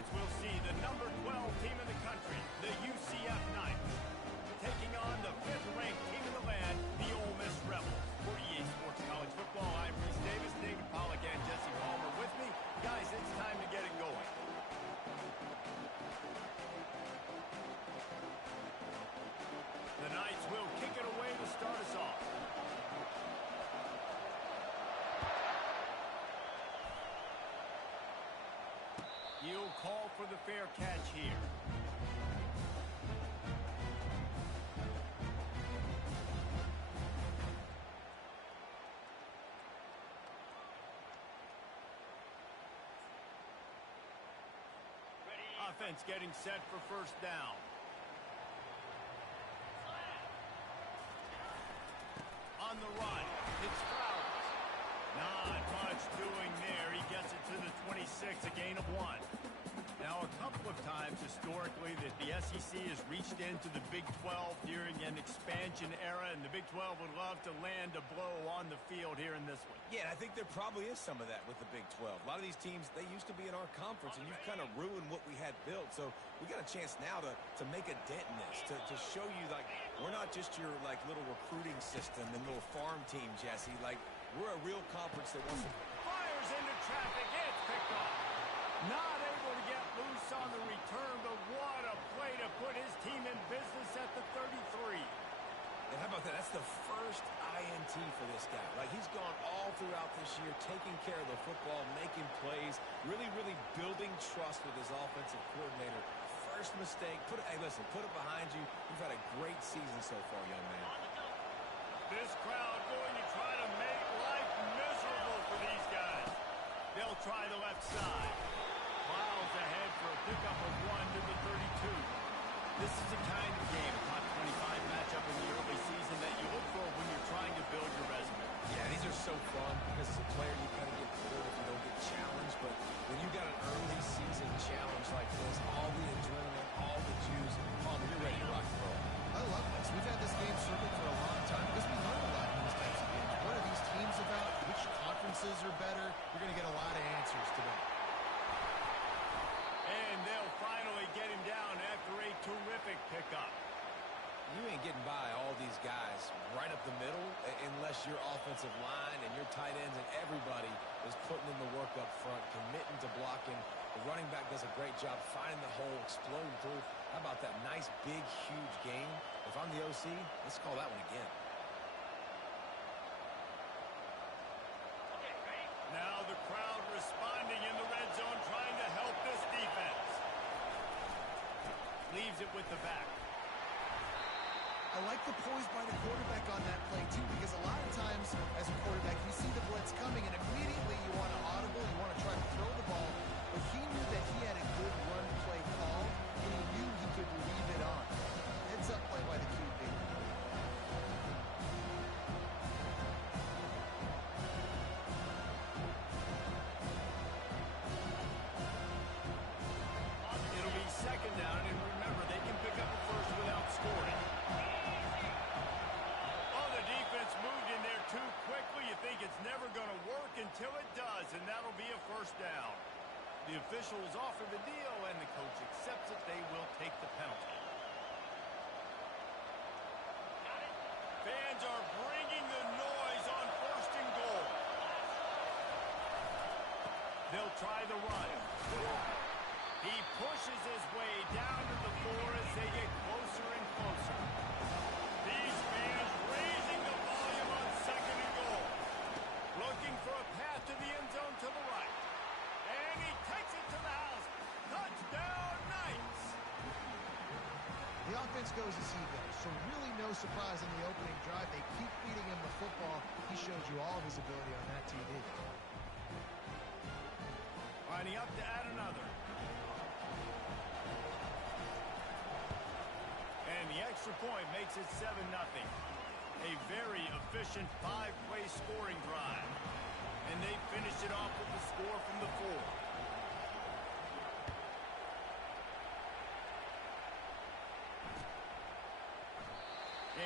As we'll see the number 12 team in the country, the UCF Knights, taking on the 5th-ranked team in the land, the Ole Miss Rebels. For EA Sports College Football, I'm Reese Davis, David Pollack, and Jesse Palmer with me. Guys, it's time to get it going. The Knights will kick it away to start us off. He'll call for the fair catch here. Offense getting set for first down. On the run, it's Flowers. Not much doing there. He gets it to the 26, a gain of 1. Now, a couple of times historically that the SEC has reached into the Big 12 during an expansion era, and the Big 12 would love to land a blow on the field here in this one. Yeah, and I think there probably is some of that with the Big 12. A lot of these teams, they used to be in our conference, and you've kind of ruined what we had built. So we got a chance now to make a dent in this, to show you, like, we're not just your, like, little recruiting system and little farm team, Jesse. Like, we're a real conference that wants to... Fires into traffic. It's picked off. Not able to get loose on the return, but what a play to put his team in business at the 33. And how about that? That's the first INT for this guy. Like, he's gone all throughout this year, taking care of the football, making plays, really building trust with his offensive coordinator. First mistake, hey, listen, put it behind you. You've had a great season so far, young man. This crowd going to try to make life miserable for these guys. They'll try the left side. Miles ahead for a pickup of 1 to the 32. This is the kind of game, a top 25 matchup in the early season that you look for when you're trying to build your resume. Yeah, these are so fun because as a player you kind of get bored if you don't get challenged, but when you got an early season challenge like this, all the adrenaline, all the juice, you're ready to rock and roll. I love this. We've had this game circled for a long time because we learn a lot in these types of games. What are these teams about? Which conferences are better? You're going to get a lot of answers today. And they'll finally get him down after a terrific pickup. You ain't getting by all these guys right up the middle unless your offensive line and your tight ends and everybody is putting in the work up front, committing to blocking. The running back does a great job finding the hole, exploding through. How about that nice, big, huge game? If I'm the OC, let's call that one again. Now the crowd responding in the red zone, trying to help this defense. Leaves it with the back. I like the poise by the quarterback on that play, too, because a lot of times as a quarterback, you see the blitz coming, and immediately you want to audible, you want to try to throw the ball, but he knew that he had a good run play call, and he knew he could leave it on. Heads up play by the QB. It'll be second down, and remember, they can pick up a first without scoring. Defense moved in there too quickly. You think it's never going to work until it does, and that'll be a first down. The officials offer the deal, and the coach accepts it. They will take the penalty. Fans are bringing the noise on first and goal. They'll try the run. He pushes his way down to the 4 as they get closer and closer. These fans raising the volume on second and goal. Looking for a path to the end zone to the right. And he takes it to the house. Touchdown, Knights! The offense goes as he goes, so really no surprise in the opening drive. They keep feeding him the football. He showed you all of his ability on that TD. Lining up to add another. And the extra point makes it 7-0. A very efficient 5-play scoring drive. And they finish it off with the score from the 4.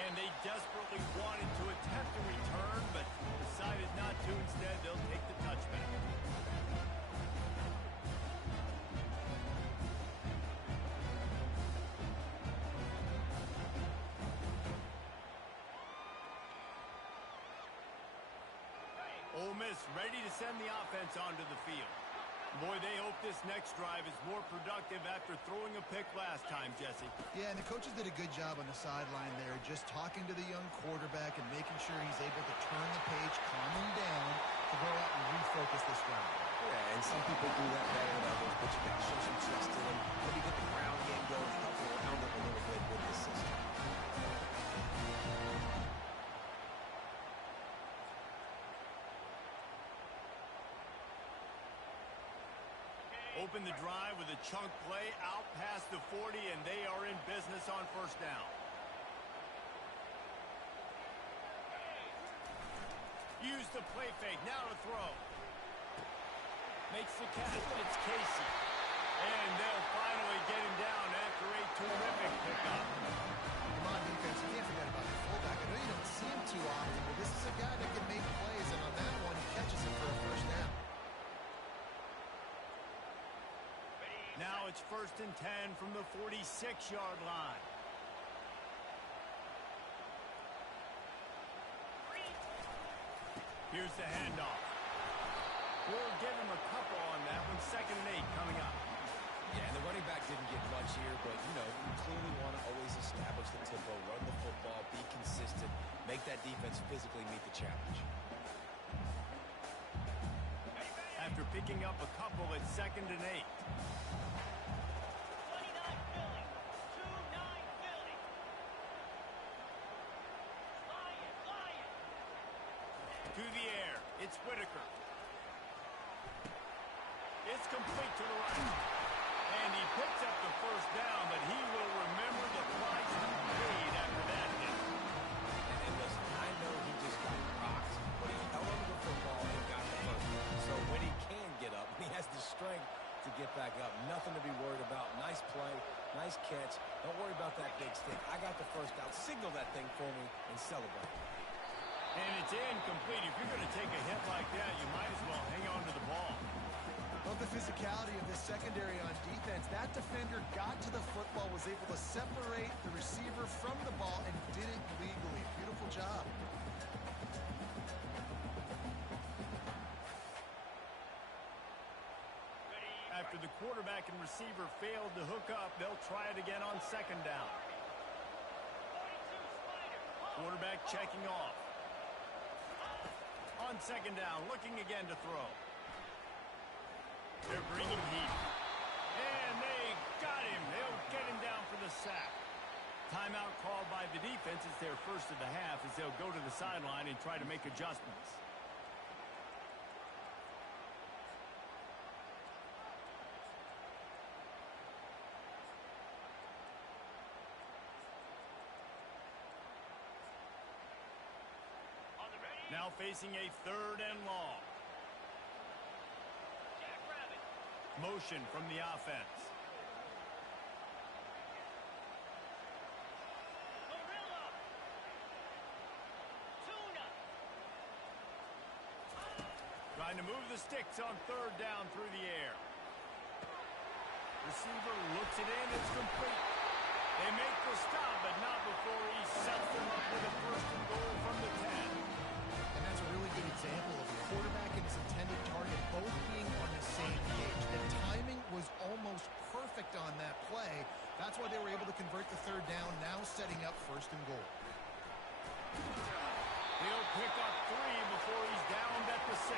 And they desperately wanted to attempt a return, but decided not to. Instead, they'll take the touchback. Ole Miss ready to send the offense onto the field. Boy, they hope this next drive is more productive after throwing a pick last time, Jesse. Yeah, and the coaches did a good job on the sideline there, just talking to the young quarterback and making sure he's able to turn the page, calm him down, to go out and refocus this drive. Yeah, and some people do that better than others, but you got to show some trust in them. Maybe get the ground game going, help around them a little bit with the system. Open the drive with a chunk play out past the 40, and they are in business on first down. Use the play fake. Now to throw. Makes the catch. It's Casey. And they'll finally get him down after a terrific pickup. Come on, defense. You can't forget about the fullback. I know you don't see him too often, but this is a guy that can make plays, and on that one, he catches it for a first down. Now it's 1st and 10 from the 46-yard line. Here's the handoff. We'll give him a couple on that one. 2nd and 8 coming up. Yeah, and the running back didn't get much here, but, you know, you clearly want to always establish the tempo, run the football, be consistent, make that defense physically meet the challenge. After picking up a couple at 2nd and 8. To the air. It's Whitaker. It's complete to the right. And he picks up the first down, but he will remember the price he paid after that hit. And listen, I know he just got rocked, but he held onto the football and got the first down. So when he can get up, he has the strength to get back up. Nothing to be worried about. Nice play, nice catch. Don't worry about that big stick. I got the first down. Signal that thing for me and celebrate. And it's incomplete. If you're going to take a hit like that, you might as well hang on to the ball. Love the physicality of this secondary on defense. That defender got to the football, was able to separate the receiver from the ball, and did it legally. Beautiful job. After the quarterback and receiver failed to hook up, they'll try it again on 2nd down. Quarterback checking off. On 2nd down, looking again to throw. They're bringing heat. And they got him. They'll get him down for the sack. Timeout called by the defense. It's their first of the half as they'll go to the sideline and try to make adjustments. Now facing a 3rd and long. Motion from the offense. Trying to move the sticks on 3rd down through the air. Receiver looks it in. It's complete. They make the stop, but not before he sets them up with a 1st and goal from the 10. And that's a really good example of a quarterback and his intended target both being on the same page. The timing was almost perfect on that play. That's why they were able to convert the 3rd down, now setting up 1st and goal. He'll pick up 3 before he's downed at the 6.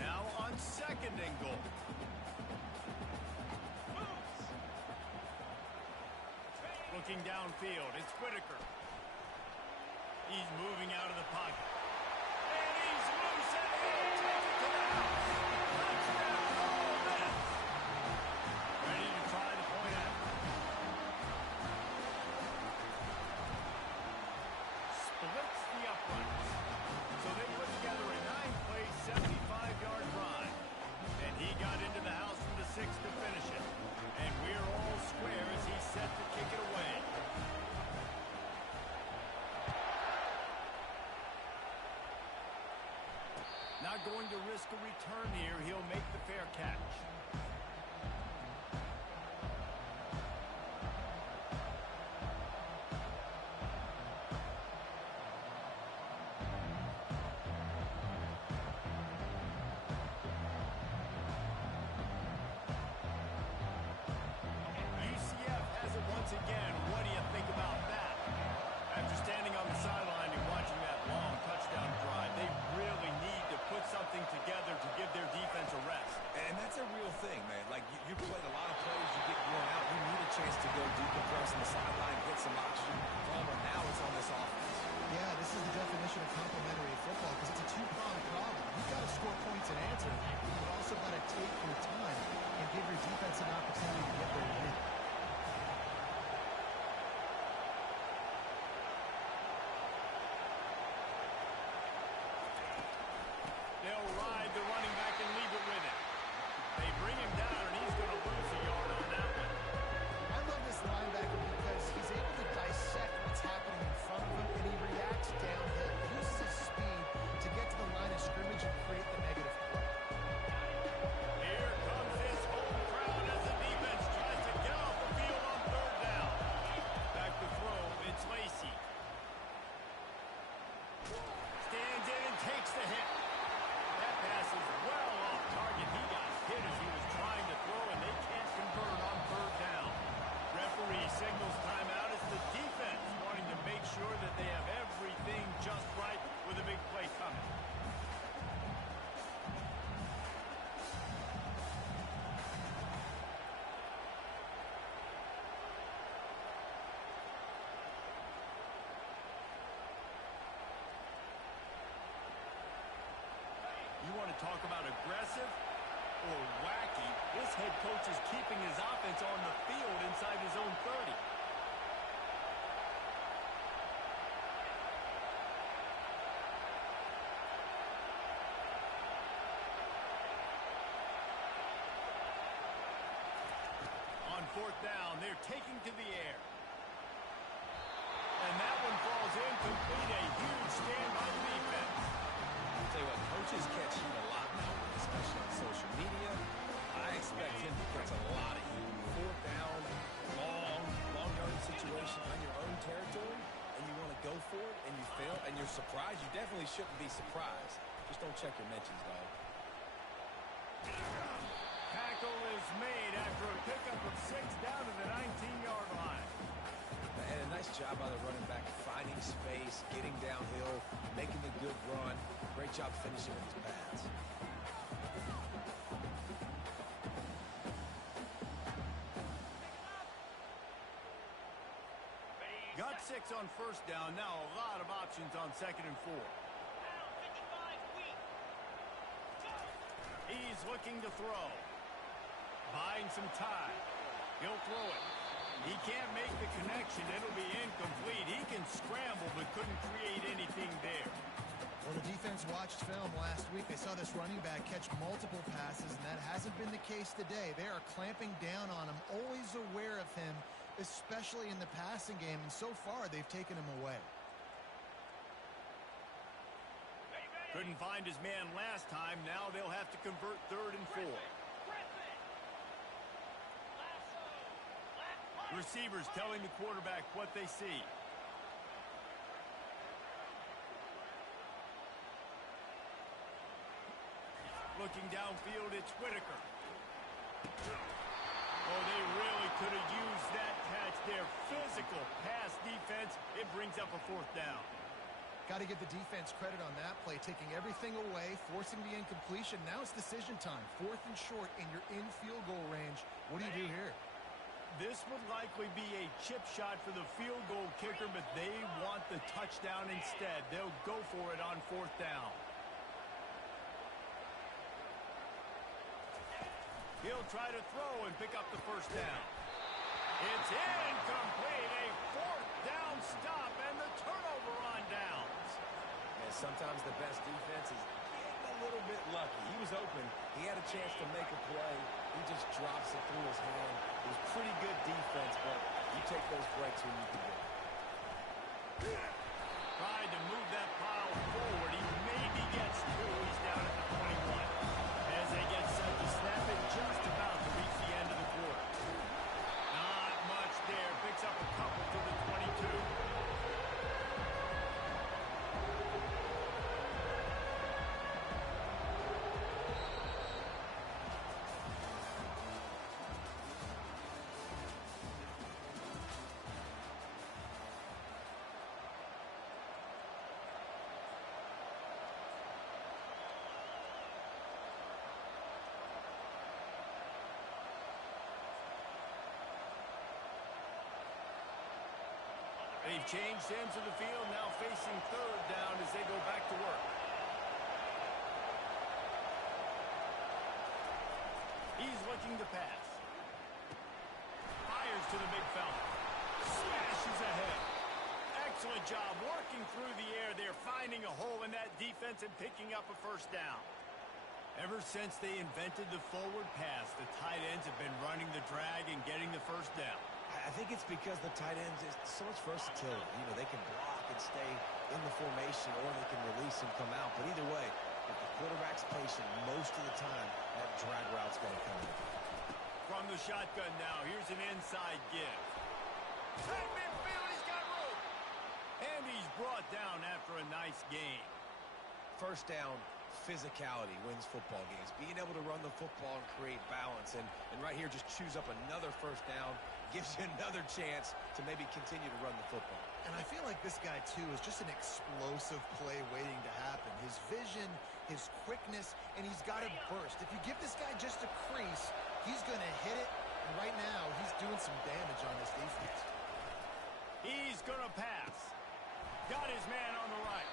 Now on 2nd and goal. Looking downfield, it's Whitaker. He's moving out of the pocket. And he's loose and he'll take it to the house. Touchdown, Ole Miss. Ready to try the point after. Splits the uprights. So they put together a 9-play, 75-yard drive. And he got into the house from the 6 to finish it. And we're all square as he's set to kick it away. Not going to risk a return here. He'll make the fair catch. signals timeout. It's the defense wanting to make sure that they have everything just right with a big play coming. You want to talk about aggressive or wacky? This head coach is keeping his offense on the field inside his own 30. On fourth down, they're taking to the air. And that one falls incomplete. A huge stand by the defense. I'll tell you what, coaches catch heat a lot now, especially on social media. I expect him to catch a lot of heat. Fourth down, long yard situation on your own territory, and you want to go for it, and you fail, and you're surprised. You definitely shouldn't be surprised. Just don't check your mentions, dog. Tackle is made after a pickup of 6 down to the 19-yard line. And a nice job by the running back, finding space, getting downhill, making a good run. Great job finishing with his pads. Got 6 on first down. Now a lot of options on 2nd and 4. He's looking to throw. Buying some time. He'll throw it. He can't make the connection. It'll be incomplete. He can scramble but couldn't create anything there. Well, the defense watched film last week. They saw this running back catch multiple passes, and that hasn't been the case today. They are clamping down on him, always aware of him, especially in the passing game, and so far they've taken him away. Couldn't find his man last time. Now they'll have to convert 3rd and 4. Receivers telling the quarterback what they see. Looking downfield, it's Whitaker. Oh, they really could have used that catch there. Physical pass defense. It brings up a 4th down. Got to give the defense credit on that play, taking everything away, forcing the incompletion. Now it's decision time. 4th and short, and you're in field goal range. What do you do here? This would likely be a chip shot for the field goal kicker, but they want the touchdown instead. They'll go for it on 4th down. He'll try to throw and pick up the 1st down. It's incomplete. A 4th down stop and the turnover on downs. And sometimes the best defense is getting a little bit lucky. He was open. He had a chance to make a play. He just drops it through his hand. It was pretty good defense, but you take those breaks when you can get it. Tried to move that pile forward. He maybe gets 2. He's down at the 21. As they get set to snap it, just about to reach the end of the quarter. Not much there. Picks up a couple to the 22. They've changed ends of the field, now facing 3rd down as they go back to work. He's looking to pass. Fires to the big fella. Smashes ahead. Excellent job working through the air there, finding a hole in that defense and picking up a 1st down. Ever since they invented the forward pass, the tight ends have been running the drag and getting the 1st down. I think it's because the tight ends is so much versatility. You know, they can block and stay in the formation, or they can release and come out. But either way, if the quarterback's patient most of the time, that drag route's going to come in. From the shotgun now, here's an inside give. Right midfield, he's got room. And he's brought down after a nice gain. 1st down, physicality wins football games. Being able to run the football and create balance. And right here, just choose up another 1st down gives you another chance to maybe continue to run the football. And I feel like this guy, too, is just an explosive play waiting to happen. His vision, his quickness, and he's got a burst. If you give this guy just a crease, he's going to hit it. And right now, he's doing some damage on this defense. He's going to pass. Got his man on the right.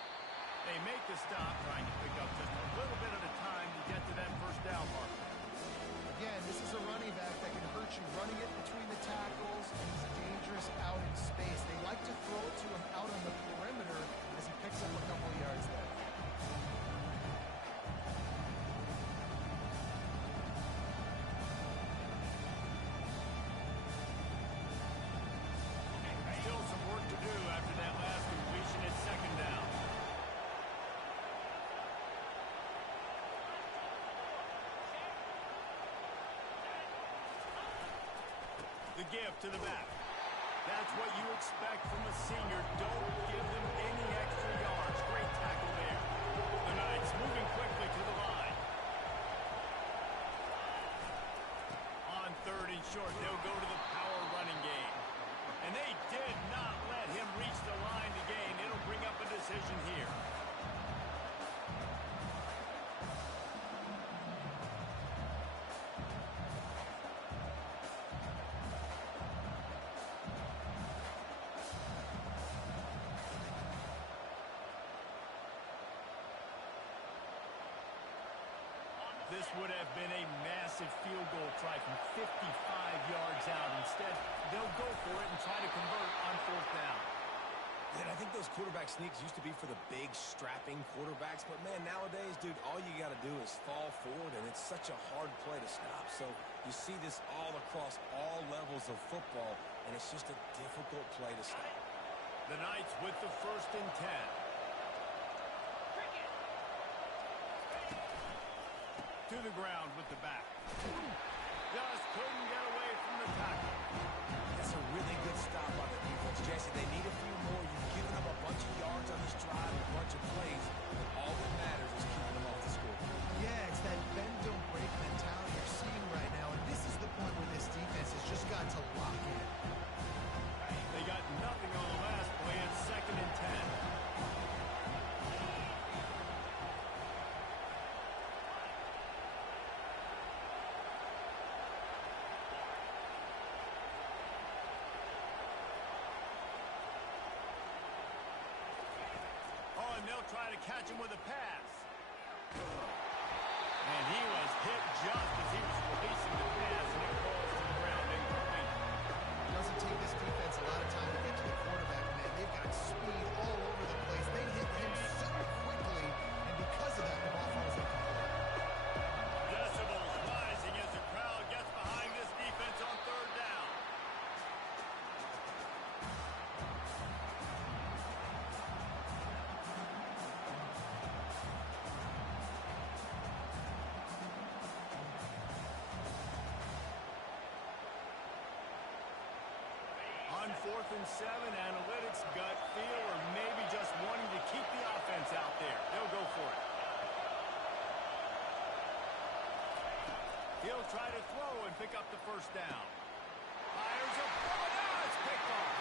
They make the stop, trying to pick up just a little bit at a time to get to that first down marker. Again, this is a running back that can hurt you running it between the tackles, and he's dangerous out in space. They like to throw it to him out on the perimeter as he picks up a couple of yards there. Still some work to do after that last completion at second down. The give to the back. That's what you expect from a senior. Don't give them any extra yards. Great tackle there. The Knights moving quickly to the line. On 3rd and short, they'll go to the power running game. And they did not let him reach the line to gain. It'll bring up a decision here. This would have been a massive field goal try from 55 yards out. Instead, they'll go for it and try to convert on 4th down. And I think those quarterback sneaks used to be for the big, strapping quarterbacks. But, man, nowadays, dude, all you got to do is fall forward, and it's such a hard play to stop. So you see this all across all levels of football, and it's just a difficult play to stop. The Knights with the 1st and 10. To the ground with the back. Just couldn't get away from the tackle. That's a really good stop by the defense, Jesse. They need a few more. You've given them a bunch of yards on this drive, a bunch of plays, but all that matters is keeping them off the score. Yeah, it's that bend, don't break mentality you're seeing right now, and this is the point where this defense has just got to lock in. They got nothing on the last play at 2nd and 10. And they'll try to catch him with a pass. And he was hit just as he was releasing the pass, and it falls to the ground incomplete. It doesn't take this defense a lot of time to get to the quarterback, man. They've got speed all over the place. They hit him so quickly, and because of that, the ball falls incomplete. Decibels rising as the crowd gets behind this defense on 3rd down. On 4th and 7, analytics, gut feel, or maybe just wanting to keep the offense out there. They'll go for it. He'll try to throw and pick up the 1st down. Fires a throw. Now it's picked off.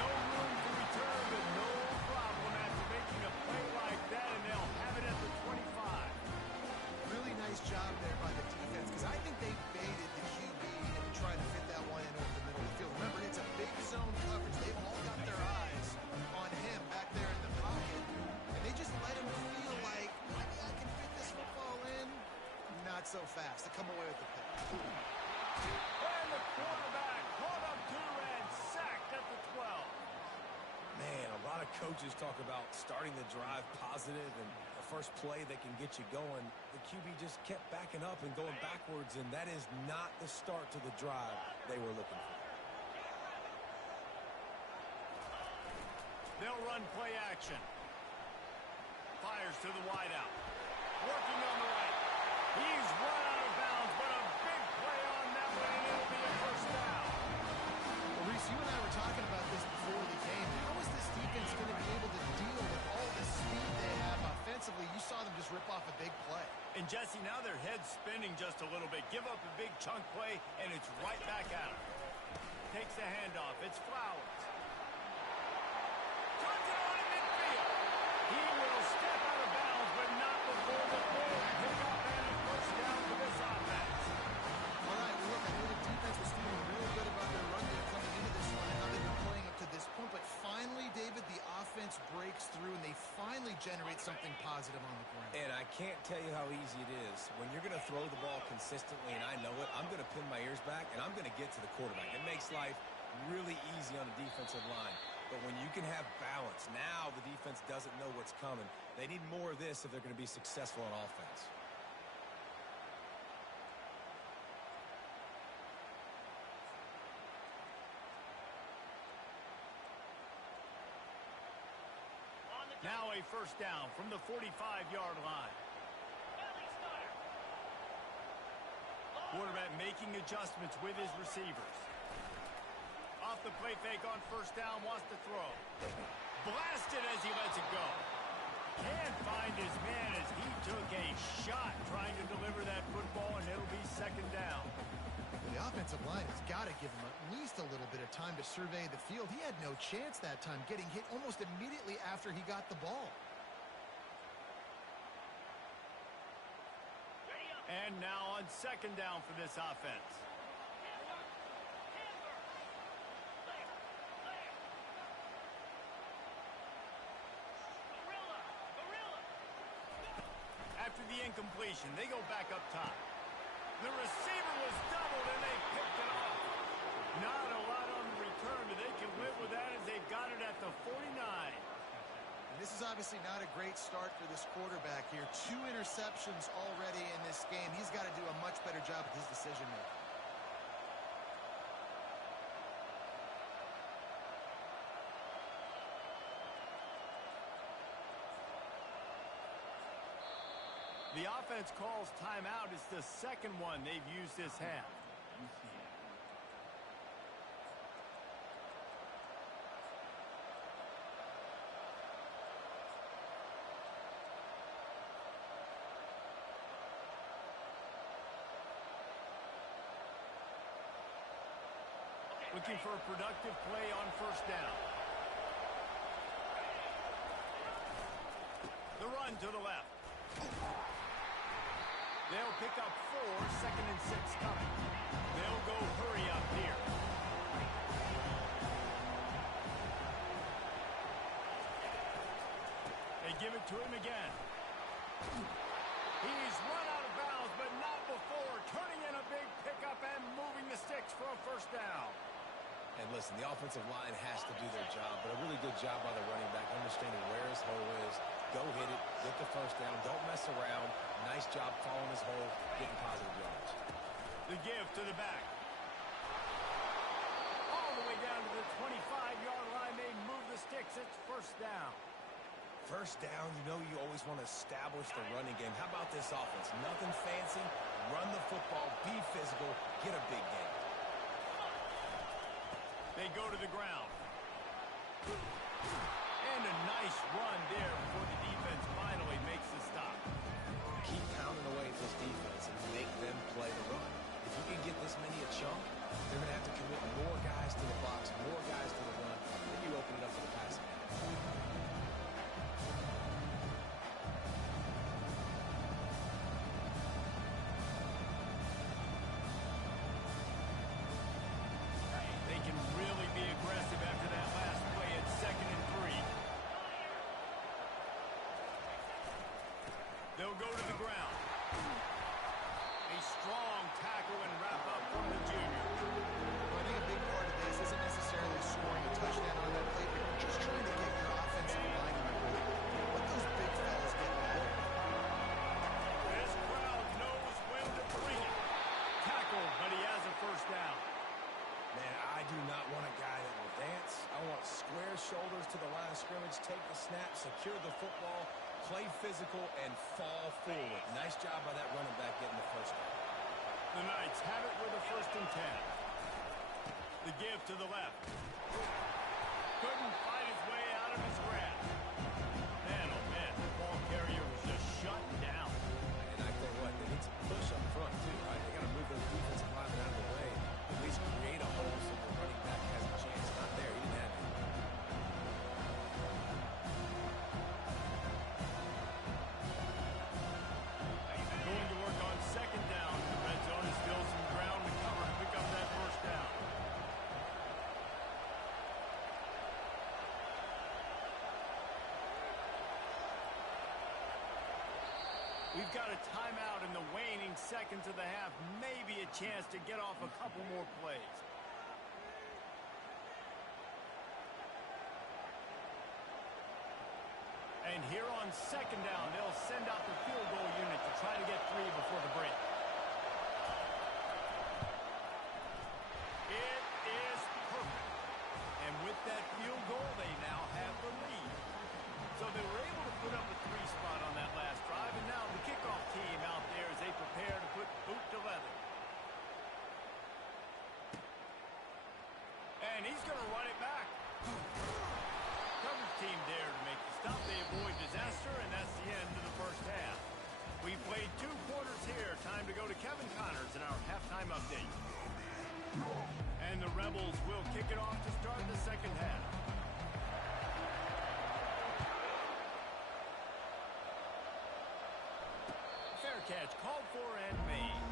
No room to return, but no problem after making a play like that, and they'll have it at the 25. Really nice job there by the defense, because I think they baited the QB and tried to fit that one in over the middle of the field. Remember, it's a big zone coverage. They've all got their eyes on him back there in the pocket, and they just let him feel like, maybe I can fit this football in. Not so fast. They come away with the pick. And the quarterback caught up to and sacked at the 12. Man, a lot of coaches talk about starting the drive positive and the first play that can get you going. The QB just kept backing up and going backwards, and that is not the start to the drive they were looking for. They'll run play action. Fires to the wideout. Working on the right. He's run out of bounds, but a big play on that one, and it'll be a 1st down. Well, Reese, you and I were talking about this before the game. How is this defense going to be able to deal with all the speed they have offensively? You saw them just rip off a big play. And, Jesse, now their head's spinning just a little bit. Give up a big chunk play, and it's right back at them. takes the handoff. It's Flowers. Turns it on in midfield. He will step out of bounds, but not before the full pickup and a first down for this offense. All right, well, look, I know the defense was feeling real good about their run game coming into this one and how they've been playing up to this point, but finally, David, the offense breaks through and they finally generate something positive on the ground. And I can't tell you how easy it is. When you're going to throw the ball consistently, and I know it, I'm going to pin my ears back, and I'm going to get to the quarterback. It makes life really easy on the defensive line. But when you can have balance, now the defense doesn't know what's coming. They need more of this if they're going to be successful on offense. Now a first down from the 45-yard line. Quarterback making adjustments with his receivers. Off the play fake on first down, wants to throw. Blasted as he lets it go. Can't find his man as he took a shot trying to deliver that football, and it'll be second down. The offensive line has got to give him at least a little bit of time to survey the field. He had no chance that time, getting hit almost immediately after he got the ball. And now on second down for this offense. After the incompletion, they go back up top. The receiver was doubled, and they picked it off. Not a lot on the return, but they can live with that as they've got it at the 49. And this is obviously not a great start for this quarterback here. 2 interceptions already in this game. He's got to do a much better job with his decision-making. The offense calls timeout. It's the second one they've used this half. Looking for a productive play on first down. The run to the left. They'll pick up 4, second and 6 coming. They'll go hurry up here. They give it to him again. He's run out of bounds, but not before turning in a big pickup and moving the sticks for a first down. And listen, the offensive line has to do their job, but a really good job by the running back, understanding where his hole is. Go hit it, get the first down, don't mess around. Nice job following his hole, getting positive yards. The give to the back. All the way down to the 25-yard line, they move the sticks. It's first down. First down, you know you always want to establish the running game. How about this offense? Nothing fancy, run the football, be physical, get a big game. They go to the ground. And a nice run there before the defense finally makes the stop. Keep pounding away at this defense and make them play the run. If you can get this many a chunk, they're going to have to commit more guys to the box, more guys to the run, then you open it up for the passing game. They'll go to the ground. A strong tackle and wrap up from the junior. Well, I think a big part of this isn't necessarily scoring a touchdown on that play, but just trying to get your offensive line in the rhythm. Let those big fellas get after it. This crowd knows when to bring it. Tackled, but he has a first down. Man, I do not want a guy that will dance. I want square shoulders to the line of scrimmage, take the snap, secure the football, play physical, and fall forward. Nice job by that running back getting the first down. The Knights have it with a 1st and 10. The give to the left. Couldn't fight his way out of his grasp. Man, oh man, the ball carrier was just shut down. And I tell you what, they need to push up front too, right? They got to move those defensive linemen out of the way, at least create a hole for the running back We've got a timeout in the waning seconds of the half. Maybe a chance to get off a couple more plays. And here on second down, they'll send out the field goal unit to try to get 3 before the break. It is perfect. And with that field goal, they now have the lead. So they were able to put up a 3 spot on that last drive, and now the kickoff team out there as they prepare to put boot to leather. And he's going to run it back. Coverage team there to make the stop. They avoid disaster, and that's the end of the first half. We played 2 quarters here. Time to go to Kevin Connors in our halftime update. And the Rebels will kick it off to start the second half. Fair catch called for and made.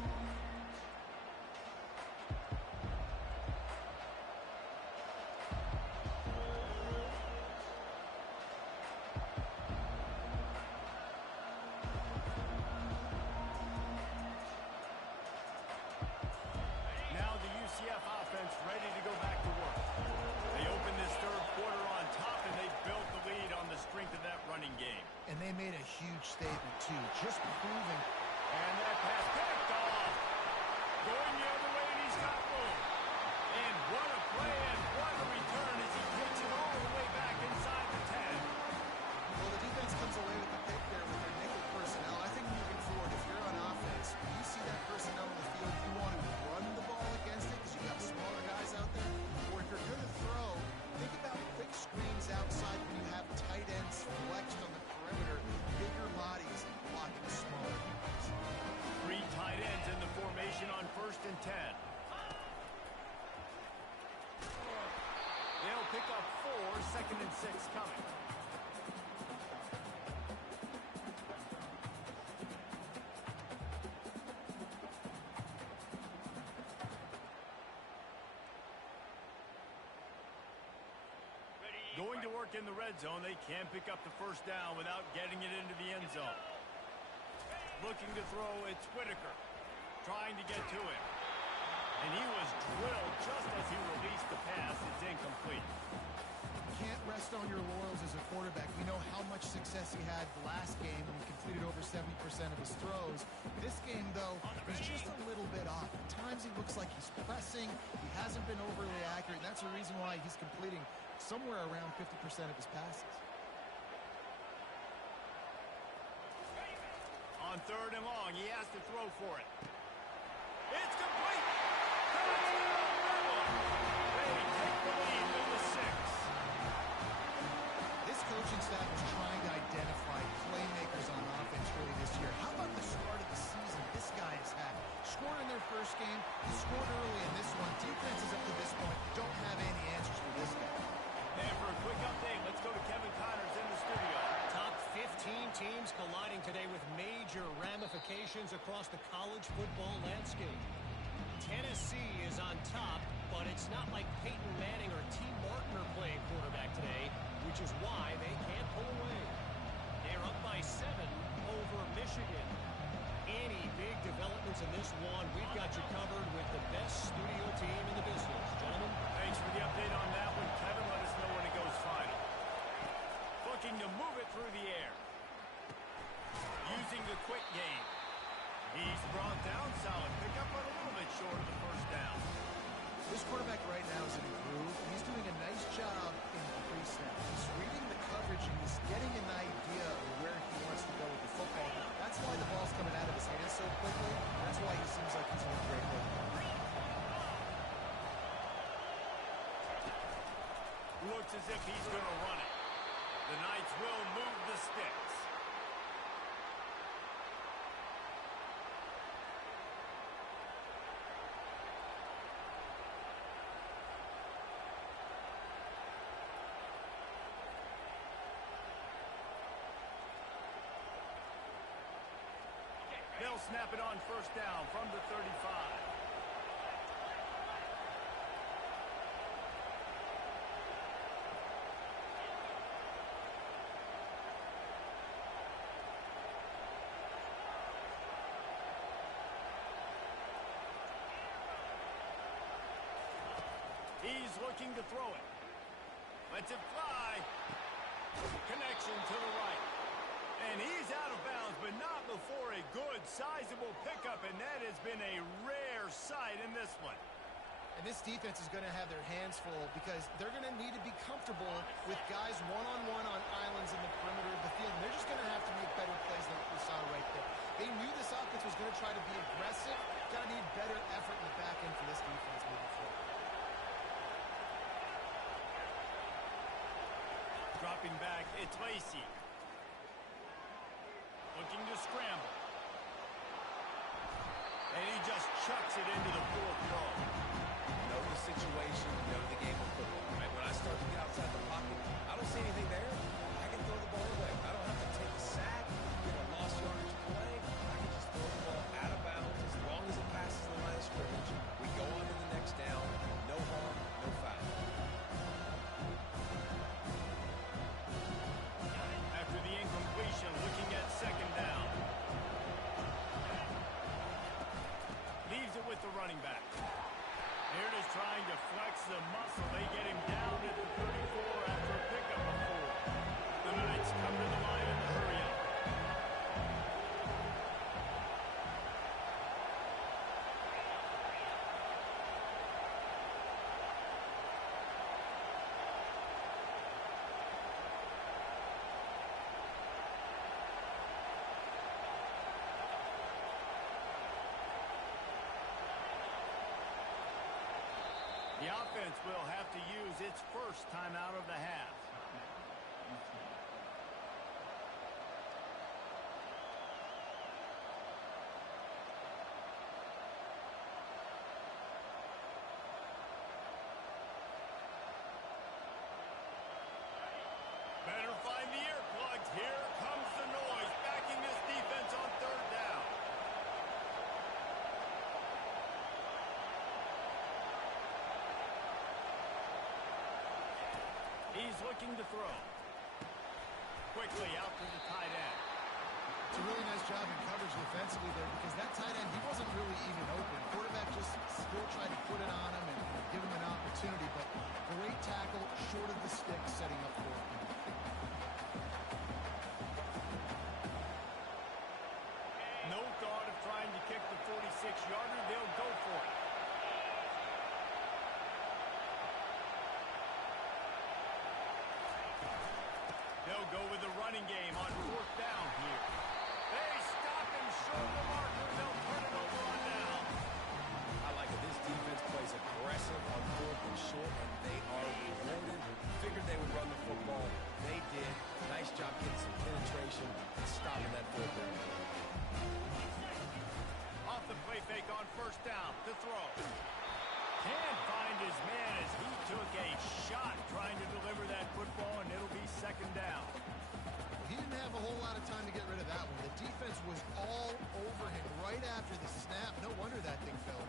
Now the UCF offense ready to go back to work. They opened this third quarter on top, and they built the lead on the strength of that running game. And they made a huge statement, too, just proving. And that pass picked off. Going the other way, and he's got room. And what a play and what a return as he takes it all the way back inside the 10. Well, the defense comes away with the pick there with their nickel personnel. I think moving forward, if you're on offense, you see that personnel in the field, you want to run the ball against it because you got smaller guys out there. Or if you're going to throw, think about quick screens outside when you have tight ends flexed on the perimeter, bigger bodies blocking smaller guys. 3 tight ends in the formation on 1st and 10. They'll pick up 4, 2nd and 6 coming. Going to work in the red zone, they can pick up the first down without getting it into the end zone. Looking to throw, it's Whitaker. Trying to get to it. And he was drilled just as he released the pass. It's incomplete. Can't rest on your laurels as a quarterback. We know how much success he had last game when he completed over 70% of his throws. This game, though, is just a little bit off. At times he looks like he's pressing. He hasn't been overly accurate, and that's the reason why he's completing somewhere around 50% of his passes. On 3rd and long, he has to throw for it. It's complete! Touchdown, Rebels! They take the lead with the 6. This coaching staff is trying to identify playmakers on offense early this year. How about the start of the season this guy has had? Scored in their first game, he scored early in this one. Defenses up to this point don't have any answers for this guy. And for a quick update, let's go to Kevin Connors in the studio. Top 15 teams colliding today with major ramifications across the college football landscape. Tennessee is on top, but it's not like Peyton Manning or T. Martin are playing quarterback today, which is why they can't pull away. They're up by 7 over Michigan. Any big developments in this one, we've got you covered with the best studio team in the business. Gentlemen, Thanks for the update on that one, Kevin. Let us know when it goes final. Looking to move it through the air. Using the quick game. He's brought down solid pickup, but a little bit short of the first down. This quarterback right now is in a groove. He's doing a nice job in the pre-snap. He's reading the coverage and he's getting an idea of where he wants to go with the football. That's why the ball's coming out of his hands so quickly. That's why he seems like he's in a great way. Looks as if he's going to run it. The Knights will move the sticks. They'll snap it on 1st down from the 35. looking to throw it. Lets it fly. Connection to the right. And he's out of bounds, but not before a good, sizable pickup, and that has been a rare sight in this one. And this defense is going to have their hands full because they're going to need to be comfortable with guys one-on-one on islands in the perimeter of the field. And they're just going to have to make better plays than what we saw right there. They knew this offense was going to try to be aggressive. Going to need better effort in the back end for this defense moving forward. Dropping back, it's Lacey. Looking to scramble. And he just chucks it into the fourth row. Know the situation, know the game of football, right? When I start to get outside the pocket, I don't see anything there. I can throw the ball away. I don't have to take a sack, get a lost yardage play. I can just throw the ball out of bounds as long as it passes the line of scrimmage. We go on to the next down. No harm, no foul. After the incompletion, looking at second down. Leaves it with the running back. Here it is trying to flex the muscle. They get him down at the 34 after a pickup of 4. The Knights come to the line in the hurry-up. The offense will have to use its first timeout of the half. Better find the earplugs. Here comes the noise, backing this defense on third down. He's looking to throw. Quickly out to the tight end. It's a really nice job in coverage defensively there because that tight end, he wasn't really even open. Quarterback just still tried to put it on him and give him an opportunity, but great tackle short of the stick setting up for him. No thought of trying to kick the 46-yarder. They'll go for it. They'll go with the running game on fourth down here. They stop him short of the marker. They'll turn it over on down. I like it. This defense plays aggressive on fourth and short, and they are rewarded. Figured they would run the football. They did. Nice job getting some penetration and stopping that fourth down. Off the play fake on first down. To throw. Can't find his man as he took a shot trying to deliver that football, and it'll be second down. He didn't have a whole lot of time to get rid of that one. The defense was all over him right after the snap. No wonder that thing fell.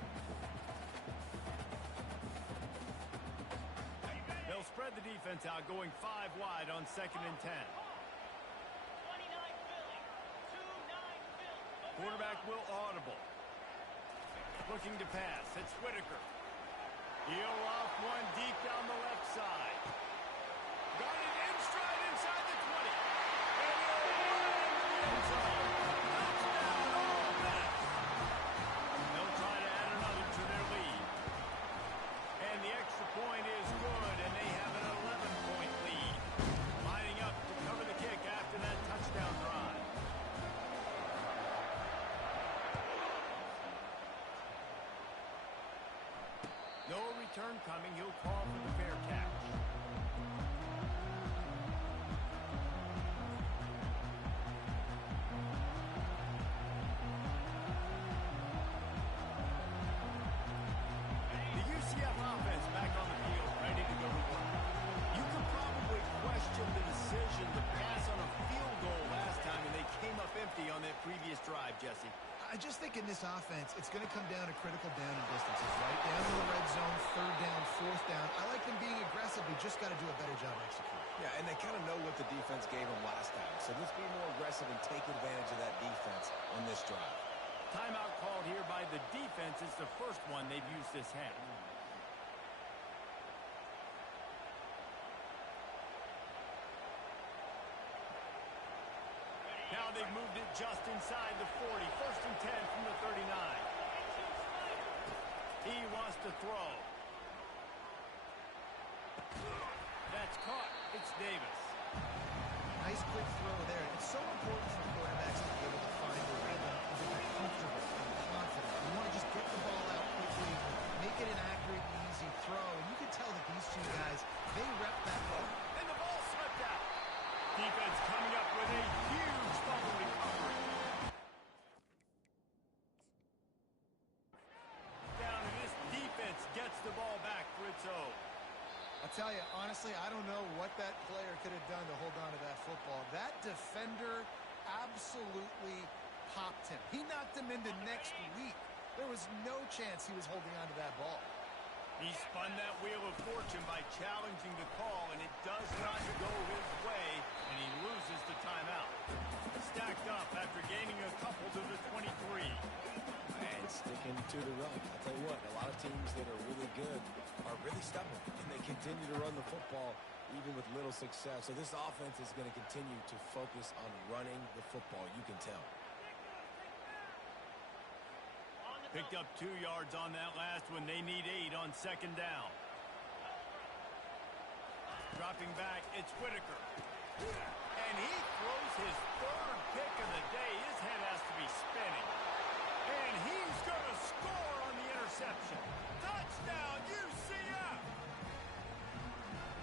They'll spread the defense out, going 5 wide on second and 10. Quarterback will audible. Looking to pass. It's Whitaker. He'll off one deep down the left side. Got it in stride inside the 20. And he'll run into the end zone. Touchdown, Ole Miss. They'll try to add another to their lead. And the extra point is good, and they have an 11-point lead. Lining up to cover the kick after that touchdown drive. No return coming. He'll call for the fair catch. The UCF offense back on the field, ready to go to work. You could probably question the decision to pass on a field goal last time, and they came up empty on that previous drive, Jesse. I just think in this offense, it's going to come down to critical down and distances, right? Down in the red zone, third down, fourth down. I like them being aggressive. They just got to do a better job executing. Yeah, and they kind of know what the defense gave them last time. So let's be more aggressive and take advantage of that defense on this drive. Timeout called here by the defense. It's the first one they've used this half. Now they've moved it just inside the 40. 1st and 10 from the 39. He wants to throw. That's caught. It's Davis. Nice quick throw there. It's so important for quarterbacks to be able to find a rhythm and to be comfortable and confident. You want to just get the ball out quickly, make it an accurate, easy throw. And you can tell that these two guys, they rep that ball. And the ball slipped out. Defense coming up with a huge fumble recovery. Down, and this defense gets the ball back for its own. I'll tell you, honestly, I don't know what that player could have done to hold on to that football. That defender absolutely popped him. He knocked him into next week. There was no chance he was holding on to that ball. He spun that wheel of fortune by challenging the call, and it does not go his way, and he loses the timeout. Stacked up after gaining a couple to the 23. And sticking to the run. I'll tell you what, a lot of teams that are really good are really stubborn, and they continue to run the football even with little success. So this offense is going to continue to focus on running the football, you can tell. Picked up 2 yards on that last one. They need 8 on 2nd down. Dropping back, it's Whitaker. And he throws his 3rd pick of the day. His head has to be spinning. And he's going to score on the interception. Touchdown, UCF!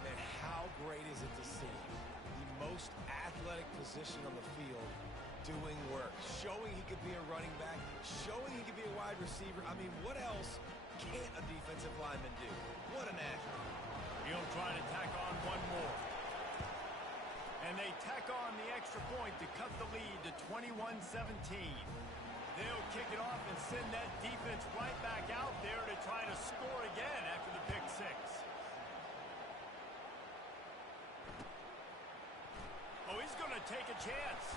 Man, how great is it to see the most athletic position on the field doing work, showing he could be a running back, showing he could be a wide receiver. I mean, what else can't a defensive lineman do? What an athlete. He'll try to tack on one more. And they tack on the extra point to cut the lead to 21-17. They'll kick it off and send that defense right back out there to try to score again after the pick 6. Oh, he's going to take a chance.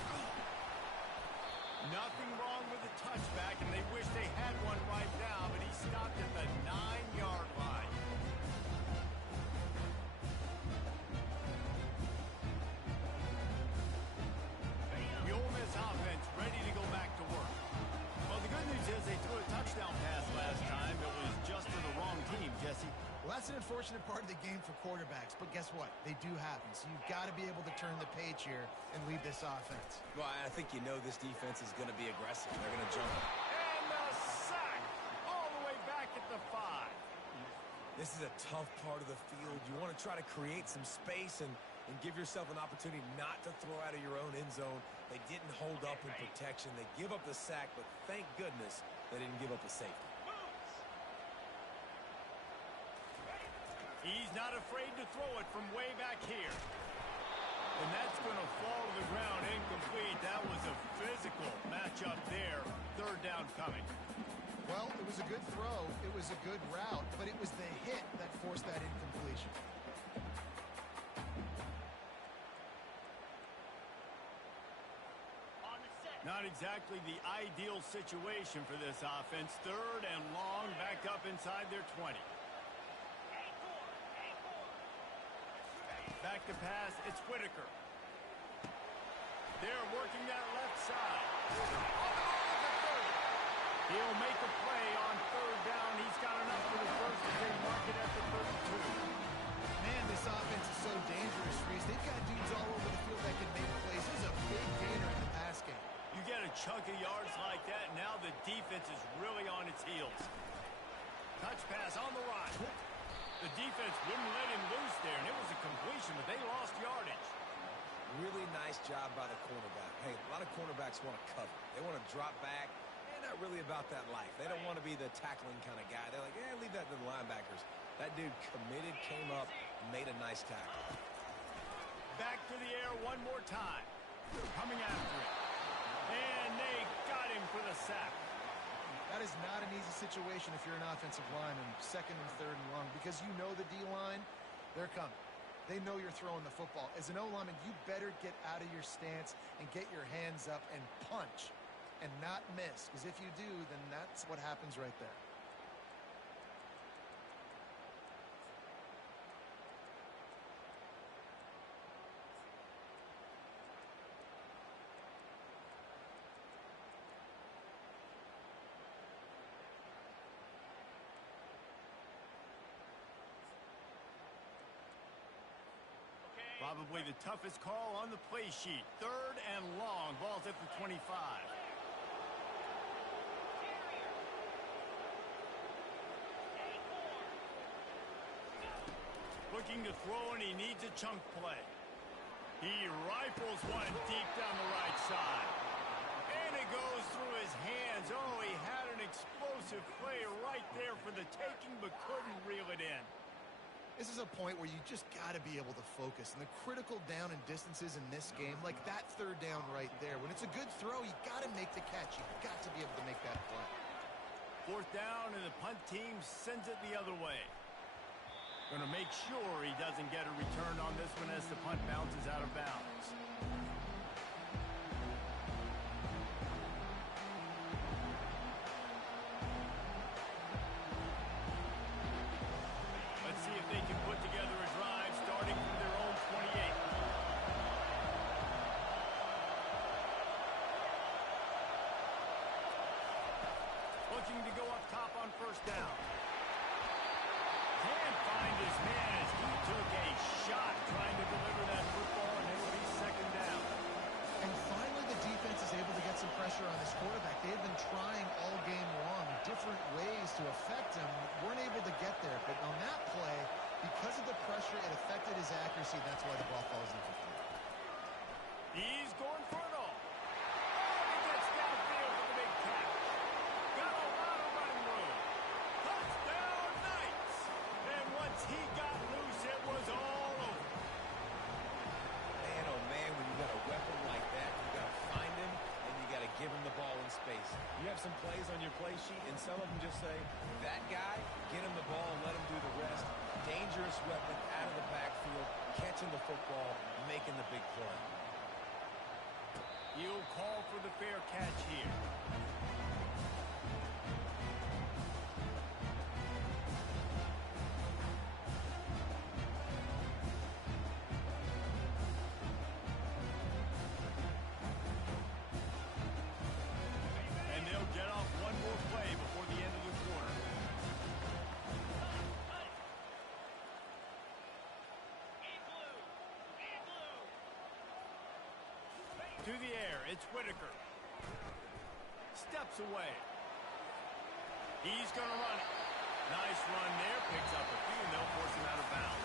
Nothing wrong with the touchback, and they wish they had one right now, but he stopped at the 9-yard line. The Ole Miss offense ready to go back to work. Well, the good news is they threw a touchdown pass last time. It was just to the wrong team, Jesse. Well, that's an unfortunate part of the game for quarterbacks, but guess what? They do happen, so you've got to be able to turn the page here and lead this offense. Well, I think you know this defense is going to be aggressive. They're going to jump it. And the sack all the way back at the 5. This is a tough part of the field. You want to try to create some space and give yourself an opportunity not to throw out of your own end zone. They didn't hold up in protection. They give up the sack, but thank goodness they didn't give up the safety. He's not afraid to throw it from way back here. And that's going to fall to the ground incomplete. That was a physical matchup there. 3rd down coming. Well, it was a good throw. It was a good route, but it was the hit that forced that incompletion. Not exactly the ideal situation for this offense. 3rd and long, back up inside their 20. Back to pass, it's Whitaker. They're working that left side. He'll make a play on 3rd down. He's got enough for the first as they mark it at the 32. Man, this offense is so dangerous, Reese. They've got dudes all over the field that can make plays. This is a big gainer in the pass game. You get a chunk of yards like that, now the defense is really on its heels. Touch pass on the right. The defense wouldn't let him loose there, and it was a completion, but they lost yardage. Really nice job by the cornerback. Hey, a lot of cornerbacks want to cover. They want to drop back. They're not really about that life. They don't want to be the tackling kind of guy. They're like, yeah, leave that to the linebackers. That dude committed, came up, and made a nice tackle. Back to the air one more time. Coming after him. And they got him for the sack. That is not an easy situation if you're an offensive lineman, 2nd and 3rd and long, because you know the D-line, they're coming. They know you're throwing the football. As an O-lineman, you better get out of your stance and get your hands up and punch and not miss, because if you do, then that's what happens right there. Probably the toughest call on the play sheet. 3rd and long. Ball's at the 25. Looking to throw, and he needs a chunk play. He rifles one deep down the right side. And it goes through his hands. Oh, he had an explosive play right there for the taking, but couldn't reel it in. This is a point where you just got to be able to focus. And the critical down and distances in this game, like that 3rd down right there, when it's a good throw, you got to make the catch. You've got to be able to make that play. 4th down, and the punt team sends it the other way. Going to make sure he doesn't get a return on this one as the punt bounces out of bounds. Let's see if they can put together a drive starting from their own 28. Looking to go up top on 1st down. Can't find his man as he took a shot trying to deliver that football, and it will be 2nd down. And finally the defense is able to get some pressure on this quarterback. They've been trying all game long different ways to affect him. Weren't able to get there, but on that play, because of the pressure, it affected his accuracy. That's why the ball falls incomplete. He's going for it all. Oh, he gets downfield with the big catch. Got a lot of running room. Touchdown Knights. And once he got loose, it was all over. Man, oh man, when you got a weapon like that, you got to find him, and you got to give him the ball in space. You have some plays on your play sheet, and some of them just say, that guy, get him the ball and let him do the rest. Dangerous weapon out of the backfield, catching the football, making the big play. He'll call for the fair catch here. And they'll get off one more play before the end of the quarter. To the air, it's Whitaker. Steps away. He's going to run it. Nice run there. Picks up a few, and they'll force him out of bounds.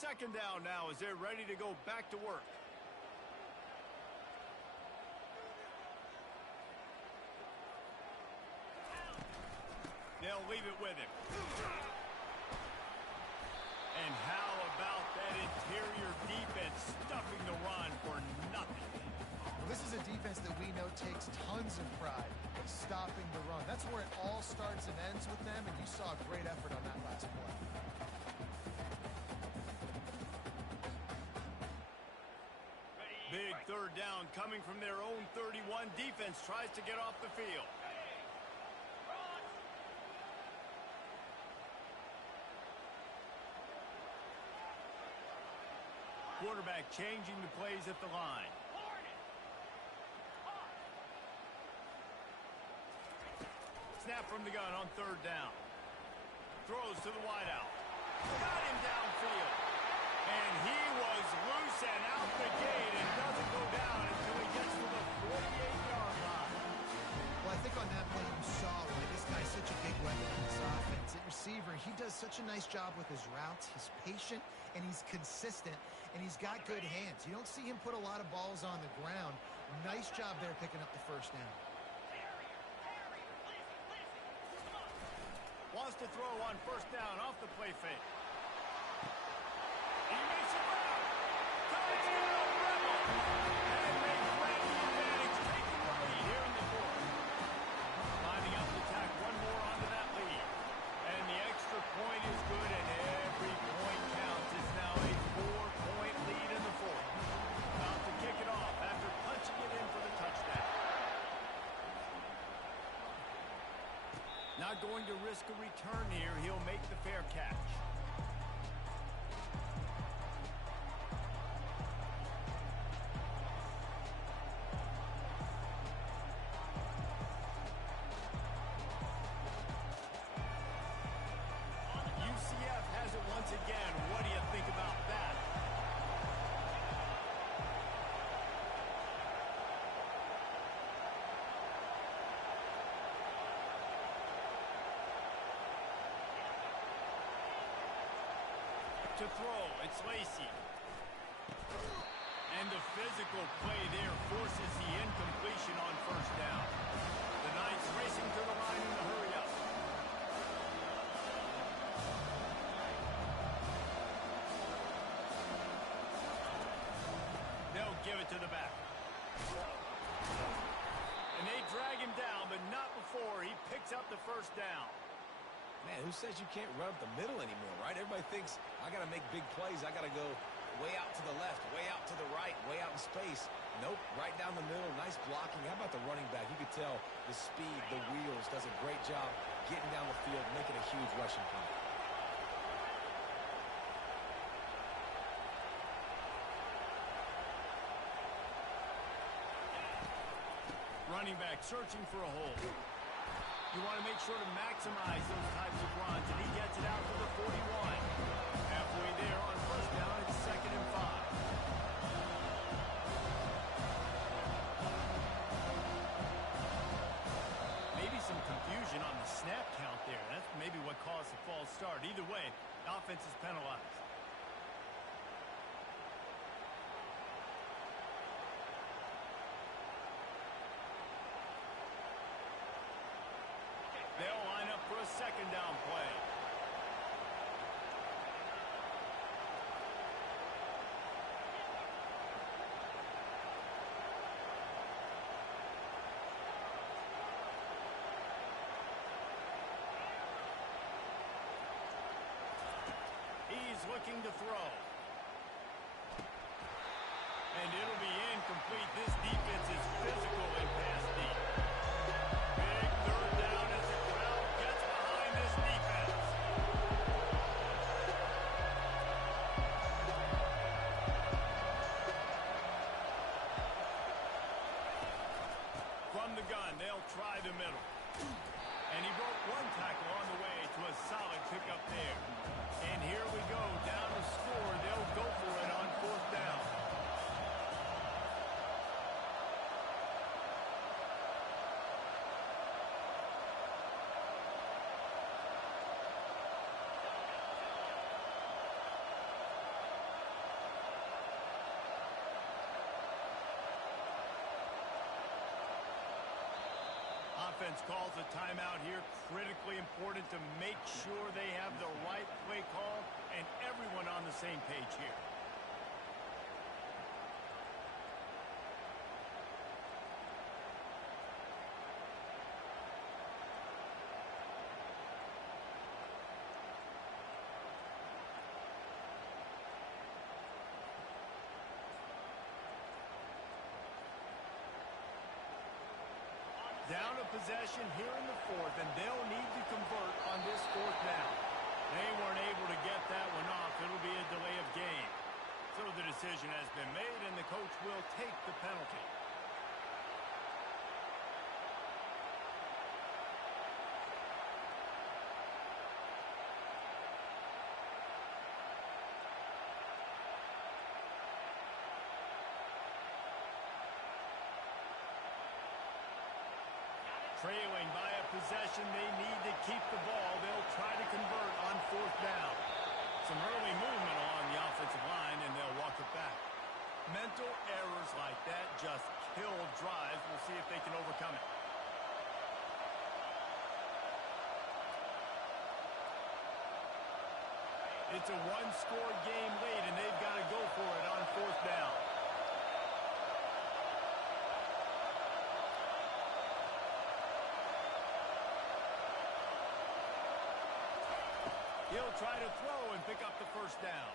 Second down now as they're ready to go back to work. They'll leave it with him. And how about that interior defense stuffing the run for nothing? Well, this is a defense that we know takes tons of pride in stopping the run. That's where it all starts and ends with them, and you saw a great effort on that last play. Big 3rd down coming from their own 31. Defense tries to get off the field. Quarterback changing the plays at the line. Snap from the gun on 3rd down. Throws to the wideout. Got him downfield. And he was loose and out the gate and doesn't go down until he gets to the 48-yard line. Well, I think on that play you saw why this guy's such a big weapon in this offense. At receiver, he does such a nice job with his routes. He's patient, and he's consistent, and he's got good hands. You don't see him put a lot of balls on the ground. Nice job there picking up the 1st down. Wants to throw on 1st down off the play fake. He makes it out. Touchdown, Rebels! And they grab the advantage, taking the lead here in the 4th. Lining up to tack one more onto that lead. And the extra point is good, and every point counts. It's now a 4-point lead in the 4th. About to kick it off after punching it in for the touchdown. Not going to risk a return here. He'll make the fair catch. once again. What do you think about that? To throw, it's Lacey. And the physical play there forces the incompletion on first down. The Knights racing to the line in a hurry up. They'll give it to the back. And they drag him down, but not before he picks up the first down. Man, who says you can't run up the middle anymore, right? Everybody thinks, I got to make big plays. I got to go way out to the left, way out to the right, way out in space. Nope, right down the middle. Nice blocking. How about the running back? You could tell the speed, the wheels, does a great job getting down the field, making a huge rushing play. Running back searching for a hole. You want to make sure to maximize those types of runs, and he gets it out to the 41. Halfway there on first down, it's 2nd and 5. Maybe some confusion on the snap count there. That's maybe what caused the false start. Either way, the offense is penalized. They'll line up for a 2nd down play. He's looking to throw. And it'll be incomplete. This defense is physical and pass deep. Big 3rd down as the crowd gets behind this defense. From the gun, they'll try the middle. And he broke one tackle on the way to a solid pickup there. And here we go, down to score. They'll go for it on 4th down. Offense calls a timeout here. Critically important to make sure they have the right play call and everyone on the same page here. Down a possession here in the 4th, and they'll need to convert on this 4th down. They weren't able to get that one off. It'll be a delay of game. So the decision has been made, and the coach will take the penalty. Trailing by a possession, they need to keep the ball. They'll try to convert on 4th down. Some early movement along the offensive line, and they'll walk it back. Mental errors like that just kill drives. We'll see if they can overcome it. It's a one-score game late, and they've got to go for it on 4th down. He'll try to throw and pick up the first down.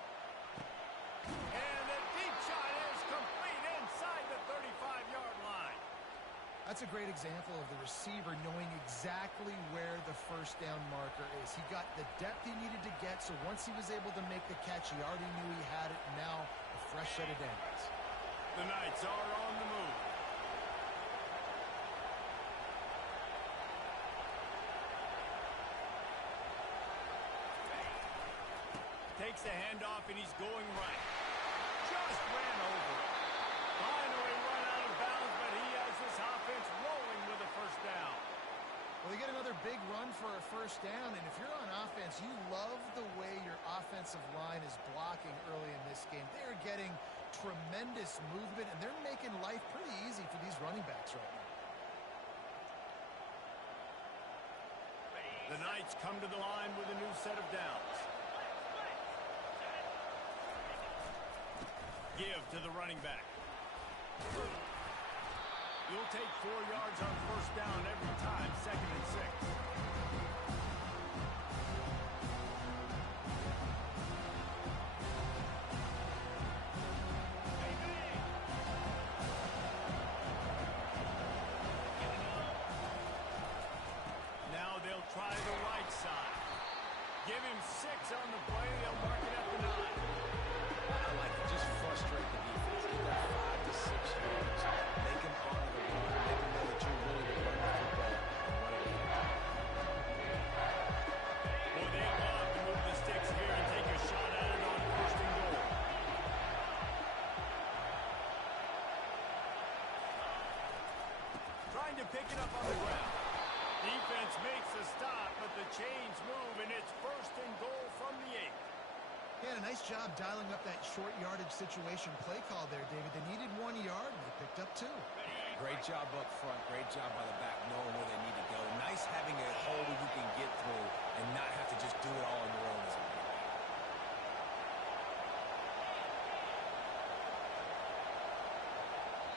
And the deep shot is complete inside the 35-yard line. That's a great example of the receiver knowing exactly where the first down marker is. He got the depth he needed to get, so once he was able to make the catch, he already knew he had it. Now, a fresh set of downs. The Knights are on the move. takes the handoff, and he's going right. Just ran over it. Finally run out of bounds, but he has this offense rolling with a first down. Well, they get another big run for a first down, and if you're on offense, you love the way your offensive line is blocking early in this game. They're getting tremendous movement, and they're making life pretty easy for these running backs right now. The Knights come to the line with a new set of downs. Give to the running back. You'll take 4 yards on first down every time, 2nd and 6. Now they'll try the right side. Give him 6 on the play. They'll mark it at the 9. I like it. Just frustrate the defense. Get that 5 to 6 yards. Make them honor the run. Make them know that you're willing to run the football and run it in. Boy, they love to move the sticks here and take a shot at it on 1st and goal. Trying to pick it up on the ground. Defense makes a stop, but the chains move, and it's 1st and goal from the 8. Yeah, a nice job dialing up that short yardage situation play call there, David. They needed 1 yard, and they picked up 2. Great job up front. Great job by the back knowing where they need to go. Nice having a hole you can get through and not have to just do it all on your own as a running back.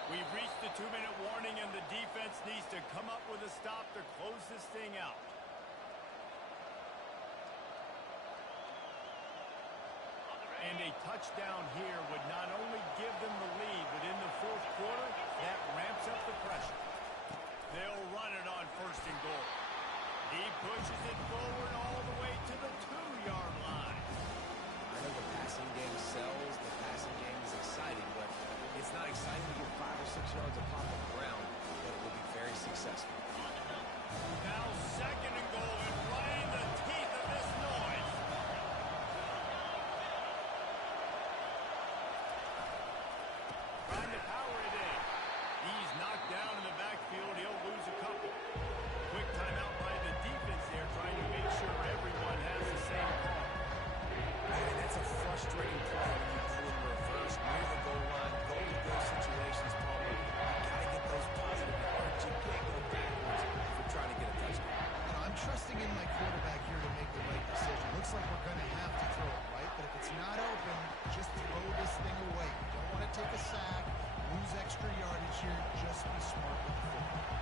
We've reached the 2-minute warning, and the defense needs to come up with a stop to close this thing out. And a touchdown here would not only give them the lead, but in the 4th quarter, that ramps up the pressure. They'll run it on 1st and goal. He pushes it forward all the way to the 2-yard line. I know the passing game sells, the passing game is exciting, but it's not exciting to get 5 or 6 yards of pop on the ground, but it will be very successful. Now 2nd and goal, and right in the teeth of this noise. Trying to power it in. He's knocked down in the backfield. He'll lose a couple. Quick timeout by the defense there, trying to make sure everyone has the same call. Man, that's a frustrating play when you pull in reverse near the goal line. Goal to go situations, Palmer. You got to get those positive yards. You can't go backwards if you're trying to get a touchdown. I'm trusting in my quarterback here to make the right decision. Looks like we're going to have to throw it, right? But if it's not open, just throw this thing away. You don't want to take a sack, lose extra yardage here. Just be smart with the football.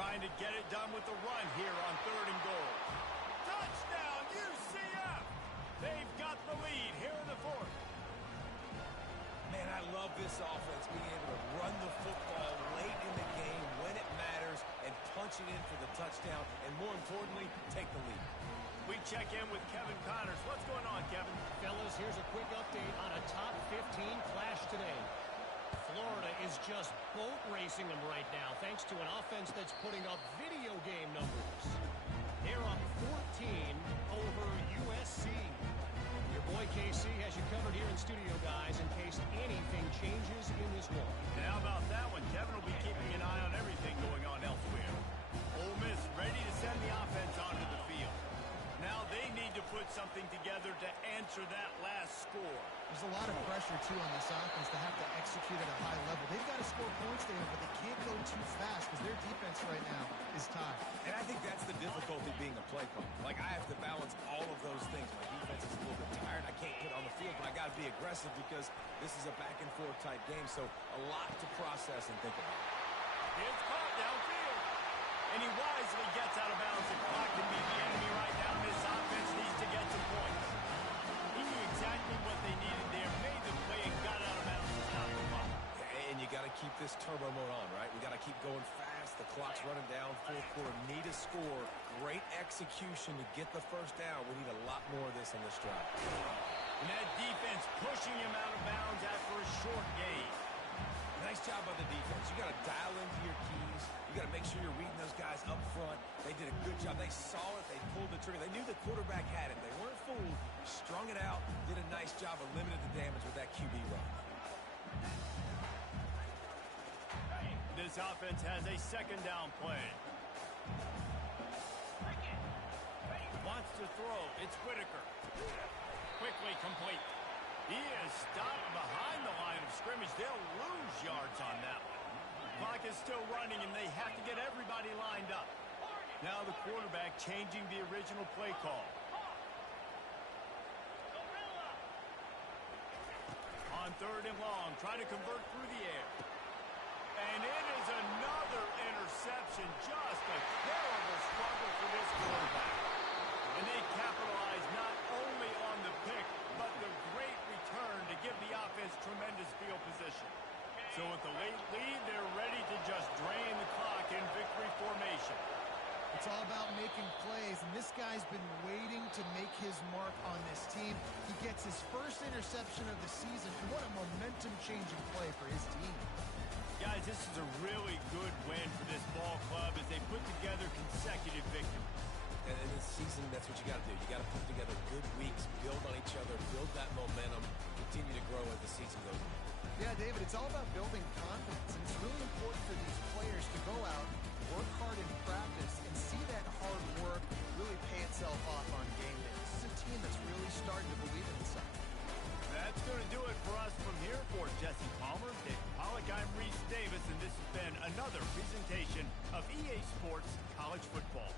Trying to get it done with the run here on 3rd and goal. Touchdown, UCF! They've got the lead here in the 4th. Man, I love this offense being able to run the football late in the game when it matters and punch it in for the touchdown and, more importantly, take the lead. We check in with Kevin Connors. What's going on, Kevin? Fellas, here's a quick update on a top 15 clash today. Florida is just boat racing them right now, thanks to an offense that's putting up video game numbers. They're up 14 over USC. Your boy KC has you covered here in studio, guys, in case anything changes in this one. And how about that one? Kevin will be keeping an eye on everything going on elsewhere. Ole Miss ready to send the offense onto the field. Now they need to put something together to answer that last score. There's a lot of pressure, too, on this offense to have to execute at a high level. They've got to score points there, but they can't go too fast because their defense right now is tied. And I think that's the difficulty being a play caller. Like, I have to balance all of those things. My defense is a little bit tired. I can't put on the field, but I got to be aggressive because this is a back-and-forth type game, so a lot to process and think about. It's caught downfield. And he wisely gets out of bounds. The clock can be the enemy right now. This offense needs to get some points. He knew exactly what they needed there, made the play, and got out of bounds to stop the clock. And you got to keep this turbo mode on, right? We got to keep going fast. The clock's running down. 4th quarter, need a score. Great execution to get the first down. We need a lot more of this in this drive. And that defense pushing him out of bounds after a short gain. Nice job by the defense. You got to dial into your keys. You got to make sure you're reading those guys up front. They did a good job. They saw it. They pulled the trigger. They knew the quarterback had it. They weren't fooled. Strung it out. Did a nice job of limiting the damage with that QB run. This offense has a second down play. Wants to throw. It's Whitaker. Quickly complete. He is stopped behind the line of scrimmage. They'll lose yards on that one. Clock is still running, and they have to get everybody lined up. Now the quarterback changing the original play call. On third and long, trying to convert through the air. And it is another interception. Just a terrible struggle for this quarterback. And they capitalize not only on the pick, but the great return to give the offense tremendous field position. So with the late lead, they're ready to just drain the clock in victory formation. It's all about making plays, and this guy's been waiting to make his mark on this team. He gets his first interception of the season. What a momentum-changing play for his team. Guys, this is a really good win for this ball club as they put together consecutive victories. And in this season, that's what you got to do. You got to put together good weeks, build on each other, build that momentum, continue to grow as the season goes on. Yeah, David, it's all about building confidence, and it's really important for these players to go out, work hard in practice, and see that hard work really pay itself off on game day. This is a team that's really starting to believe in itself. That's going to do it for us from here. For Jesse Palmer, Dave Pollock, I'm Reese Davis, and this has been another presentation of EA Sports College Football.